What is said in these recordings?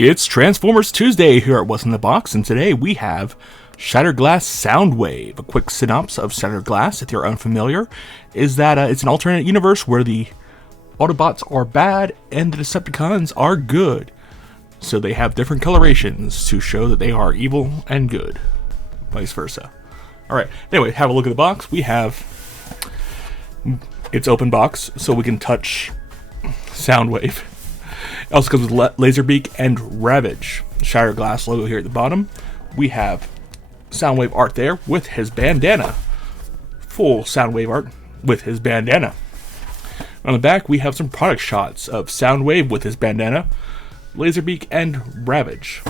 It's Transformers Tuesday here at What's in the Box, and today we have Shattered Glass Soundwave. A quick synopsis of Shattered Glass, if you're unfamiliar, is that it's an alternate universe where the Autobots are bad and the Decepticons are good. So they have different colorations to show that they are evil and good. Vice versa. Alright, anyway, have a look at the box. We have... It's open box, so we can touch Soundwave. It also comes with Laserbeak and Ravage. Shattered Glass logo here at the bottom. We have Soundwave art there with his bandana. Full Soundwave art with his bandana. On the back, we have some product shots of Soundwave with his bandana, Laserbeak, and Ravage.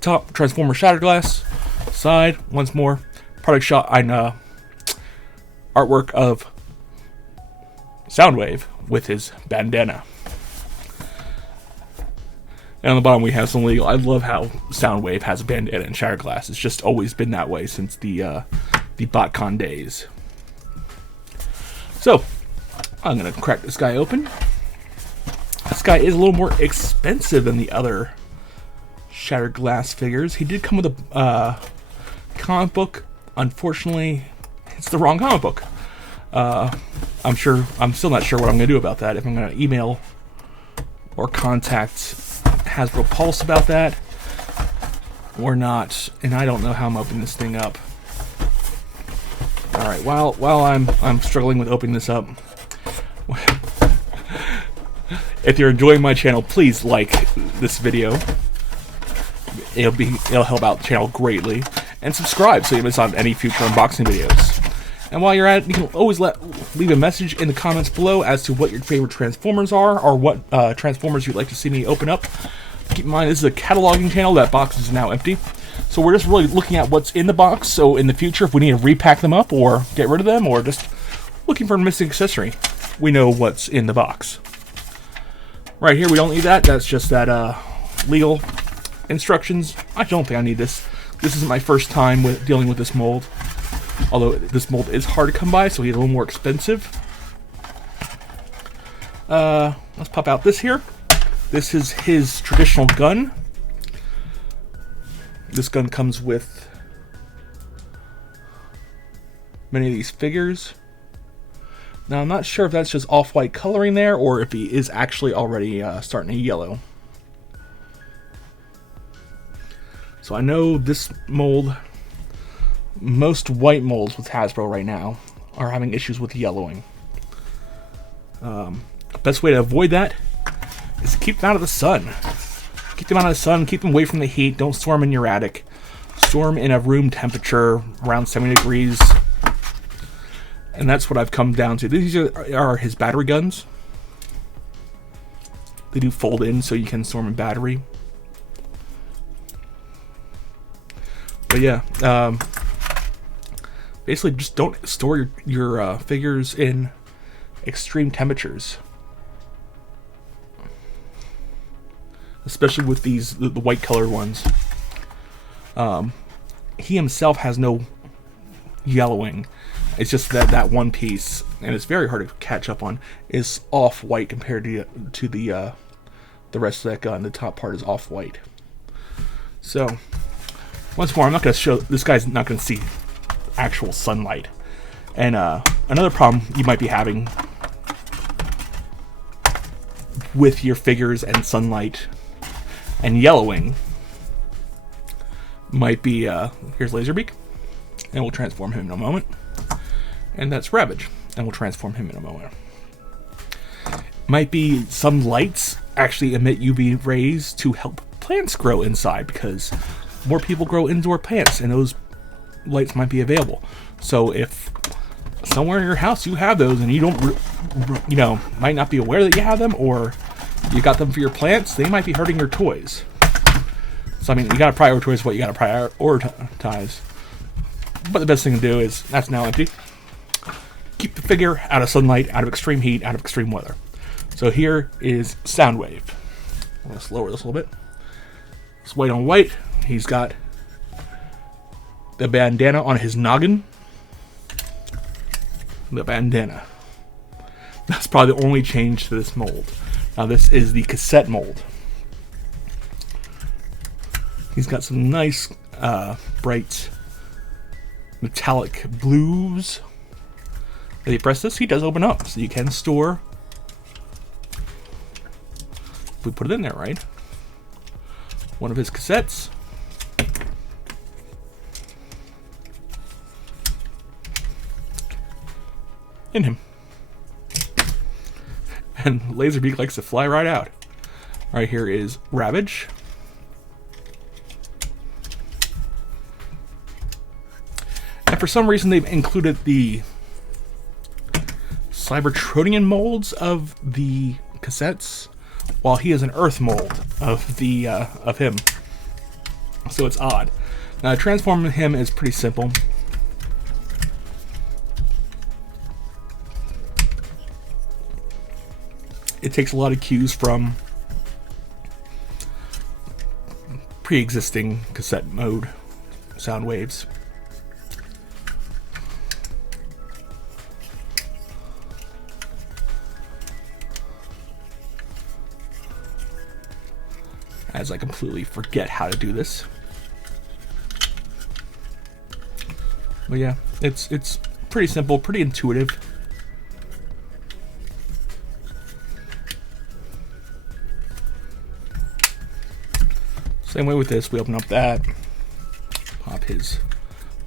Top, Transformer Shattered Glass. Side, once more, product shot and artwork of Soundwave with his bandana. And on the bottom we have some legal. I love how Soundwave has a bandana and Shattered Glass. It's just always been that way since the BotCon days. So, I'm going to crack this guy open. This guy is a little more expensive than the other Shattered Glass figures. He did come with a comic book. Unfortunately, it's the wrong comic book. I'm still not sure what I'm going to do about that. If I'm going to email or contact Hasbro Pulse about that or not, and I don't know how I'm opening this thing up. All right, while I'm struggling with opening this up, if you're enjoying my channel, please like this video. It'll help out the channel greatly, and subscribe so you miss out on any future unboxing videos. And while you're at it, you can always leave a message in the comments below as to what your favorite Transformers are, or what Transformers you'd like to see me open up. Keep in mind, this is a cataloging channel. That box is now empty. So we're just really looking at what's in the box, so in the future, if we need to repack them up, or get rid of them, or just looking for a missing accessory, we know what's in the box. Right here, we don't need that. That's just that legal instructions. I don't think I need this. This isn't my first time with dealing with this mold. Although this mold is hard to come by, so he's a little more expensive. Let's pop out this here. This is his traditional gun. This gun comes with many of these figures. Now, I'm not sure if that's just off-white coloring there, or if he is actually already starting to yellow. So I know this mold... Most white molds with Hasbro right now are having issues with yellowing. Best way to avoid that is to keep them out of the sun. Keep them out of the sun, keep them away from the heat, don't store them in your attic. Store them in a room temperature around 70 degrees. And that's what I've come down to. These are his battery guns. They do fold in so you can store them in battery. But yeah, basically, just don't store your figures in extreme temperatures. Especially with these, the white colored ones. He himself has no yellowing. It's just that one piece, and it's very hard to catch up on, is off-white compared to the rest of that gun. The top part is off-white. So, once more, I'm not going to show... This guy's not going to see actual sunlight. And another problem you might be having with your figures and sunlight and yellowing might be here's Laserbeak, and we'll transform him in a moment, and that's Ravage, and we'll transform him in a moment. Might be some lights actually emit UV rays to help plants grow inside, because more people grow indoor plants, and those lights might be available. So if somewhere in your house you have those and you don't, might not be aware that you have them, or you got them for your plants, they might be hurting your toys. So I mean, you gotta prioritize what you gotta prioritize. But the best thing to do is, that's now empty. Keep the figure out of sunlight, out of extreme heat, out of extreme weather. So here is Soundwave. Let's lower this a little bit. It's white on white. He's got the bandana on his noggin. The bandana. That's probably the only change to this mold. Now this is the cassette mold. He's got some nice bright metallic blues. If you press this, he does open up, so you can store, if we put it in there right, one of his cassettes. In him. And Laserbeak likes to fly right out. Right here is Ravage. And for some reason they've included the Cybertronian molds of the cassettes, while he is an Earth mold of the of him. So it's odd. Now transforming him is pretty simple. It takes a lot of cues from pre-existing cassette mode sound waves. As I completely forget how to do this. But yeah, it's pretty simple, pretty intuitive. Same way with this, we open up that, pop his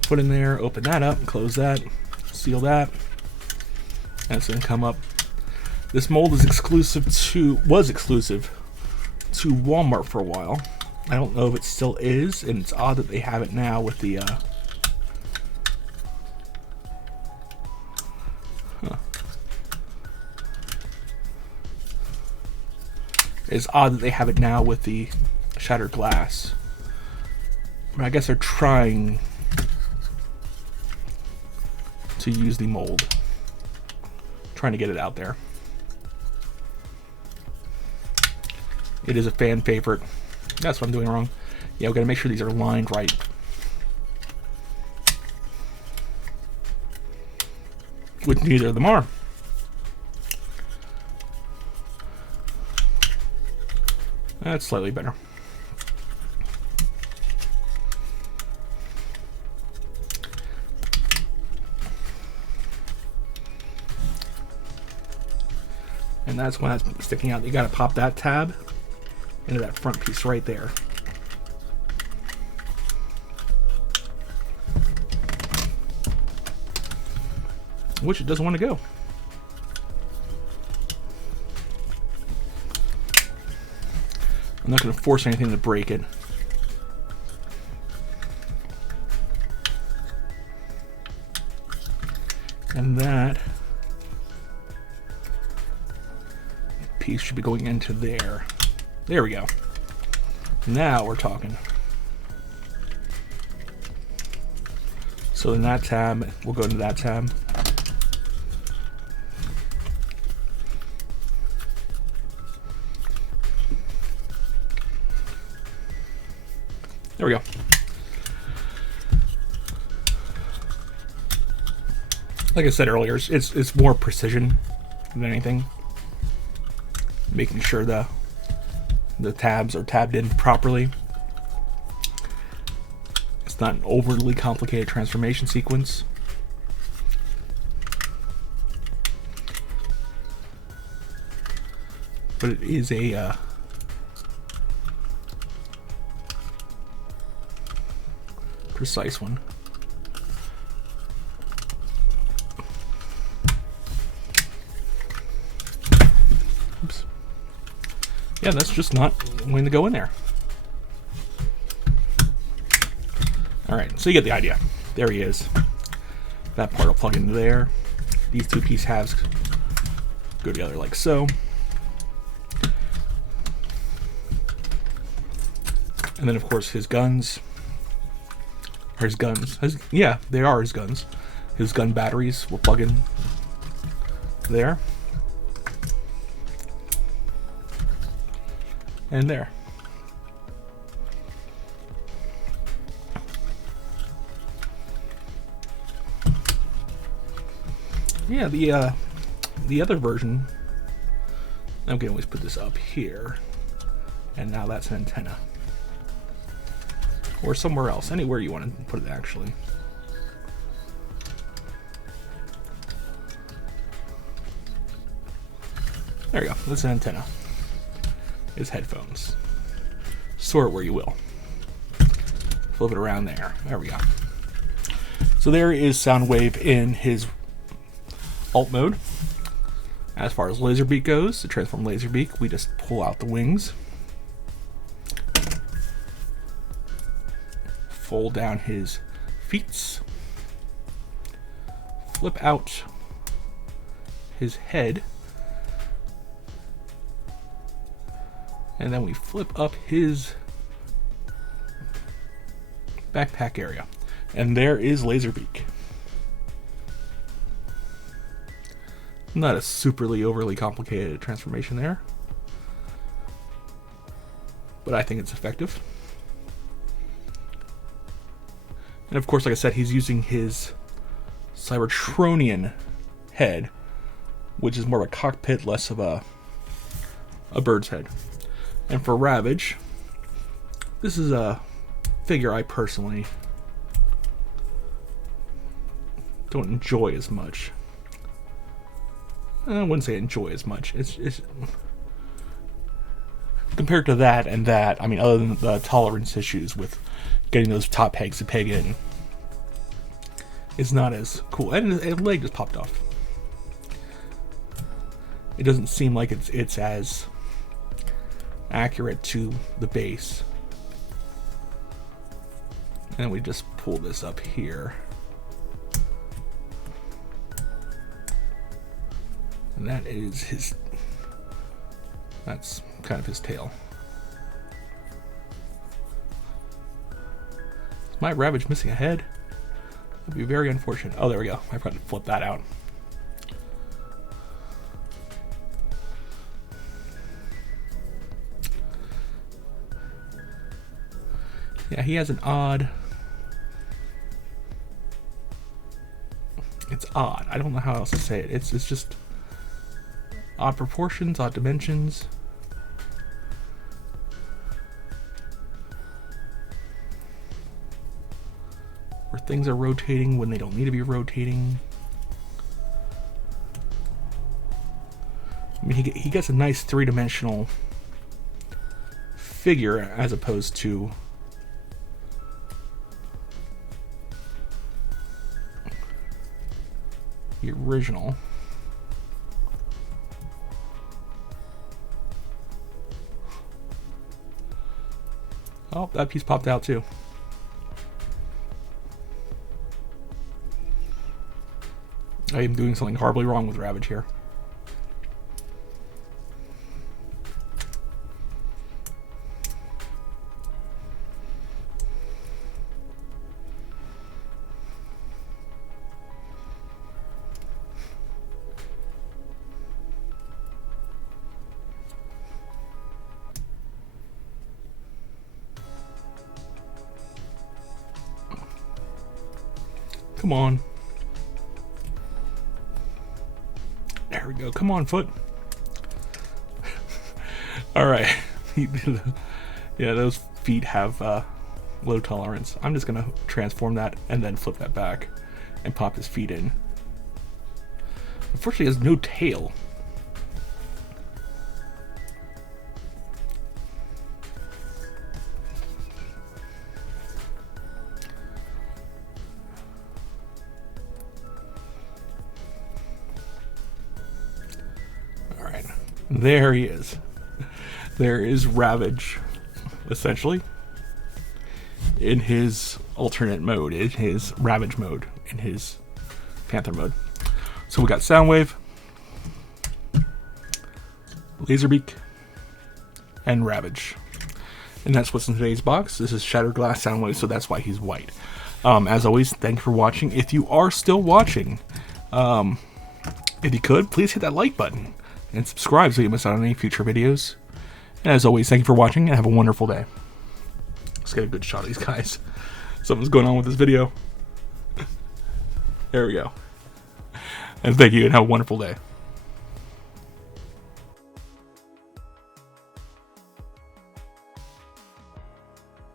foot in there, open that up, close that, seal that. That's gonna come up. This mold is was exclusive to Walmart for a while. I don't know if it still is, and it's odd that they have it now with the It's odd that they have it now with the shattered glass. But I guess they're trying to use the mold. Trying to get it out there. It is a fan favorite. That's what I'm doing wrong. Yeah, we gotta make sure these are lined right. Which neither of them are. That's slightly better. And that's when it's sticking out. You gotta pop that tab into that front piece right there. Which it doesn't want to go. I'm not going to force anything to break it. And that piece should be going into there. There we go. Now we're talking. So in that tab, we'll go into that tab. There we go. Like I said earlier, it's more precision than anything. Making sure the tabs are tabbed in properly. It's not an overly complicated transformation sequence. But it is a precise one. Oops. Yeah, that's just not going to go in there. Alright, so you get the idea. There he is. That part will plug into there. These two piece halves go together like so. And then of course his guns. Or his guns. Yeah, they are his guns. His gun batteries will plug in there. And there. Yeah, the other version, I can always put this up here. And now that's an antenna. or somewhere else, anywhere you want to put it actually. There you go, that's an antenna. His headphones. Store it where you will. Flip it around there. There we go. So there is Soundwave in his alt mode. As far as Laserbeak goes, to transform Laserbeak, we just pull out the wings. Fold down his feet. Flip out his head. And then we flip up his backpack area. And there is Laserbeak. Not a superly overly complicated transformation there, but I think it's effective. And of course, like I said, he's using his Cybertronian head, which is more of a cockpit, less of a bird's head. And for Ravage, this is a figure I personally don't enjoy as much. I wouldn't say enjoy as much. It's compared to that and that. I mean, other than the tolerance issues with getting those top pegs to peg in, it's not as cool. And his leg just popped off. It doesn't seem like it's as accurate to the base. And we just pull this up here. And that is his, that's kind of his tail. Is my Ravage missing a head? That'd be very unfortunate. Oh, there we go. I forgot to flip that out. Yeah, he has an odd... It's odd. I don't know how else to say it. It's just odd proportions, odd dimensions. Where things are rotating when they don't need to be rotating. I mean, he gets a nice three-dimensional figure as opposed to the original. Oh, that piece popped out too. I am doing something horribly wrong with Ravage here. Come on. There we go. Come on, foot. Alright. Yeah, those feet have low tolerance. I'm just going to transform that and then flip that back and pop his feet in. Unfortunately, he has no tail. There he is. There is Ravage, essentially, in his alternate mode, in his Ravage mode, in his Panther mode. So we got Soundwave, Laserbeak, and Ravage. And that's what's in today's box. This is Shattered Glass Soundwave, so that's why he's white. As always, thank you for watching. If you are still watching, if you could, please hit that like button and subscribe so you miss out on any future videos. And as always, thank you for watching and have a wonderful day. Let's get a good shot of these guys. Something's going on with this video. There we go. And thank you and have a wonderful day.